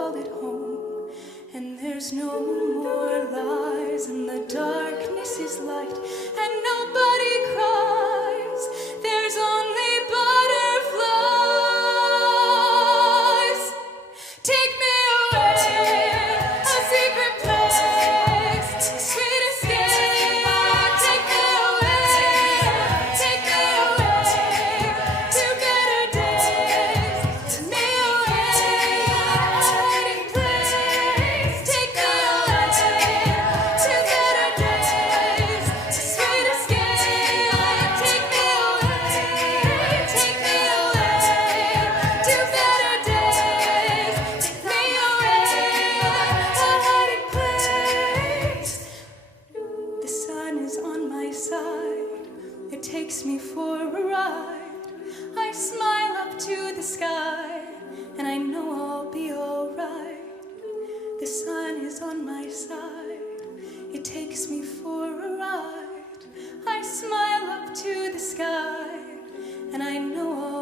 call it home. And there's no more lies, and the darkness is light, and nobody cries. There's only butterflies. Take me away, a secret place, sweet escape. Take me away to better days. Take me away, a hiding place. Take me away to better days, sweet escape. Take me away to better days. Take me away, a hiding place. The sun is on my side, it takes me for a ride. I smile up to the sky, and I know I'll be alright. The sun is on my side, it takes me for a ride. I smile up to the sky, and I know I'll